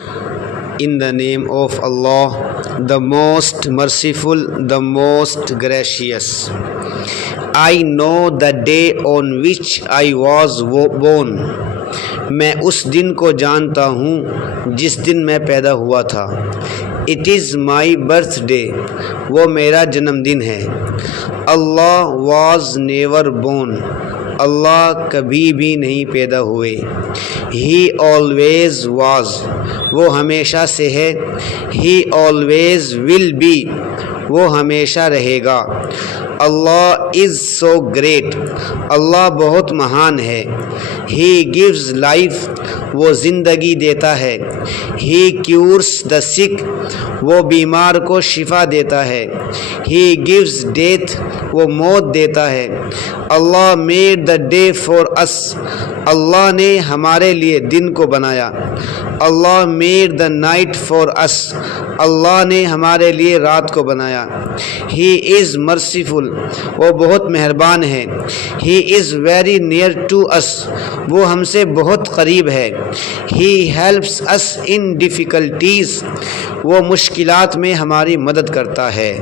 In the name of Allah, the most merciful, the most gracious. I know the day on which I was born. میں اس دن کو جانتا ہوں جس دن میں پیدا ہوا تھا. It is my birthday. وہ میرا جنم دن ہے. Allah was never born. اللہ کبھی بھی نہیں پیدا ہوئے. He always was. وہ ہمیشہ سے ہے. He always will be. وہ ہمیشہ رہے گا. اللہ is so great. اللہ بہت مہان ہے. He gives life. وہ زندگی دیتا ہے. He cures the sick. وہ بیمار کو شفا دیتا ہے. He gives death. وہ موت دیتا ہے. اللہ made the day for us. اللہ نے ہمارے لیے دن کو بنایا. اللہ made the night for us. اللہ نے ہمارے لیے رات کو بنایا. He is merciful. وہ بہت مہربان ہے. He is very near to us. وہ ہم سے بہت قریب ہے. He helps us in difficulties. وہ مشکلات میں ہماری مدد کرتا ہے.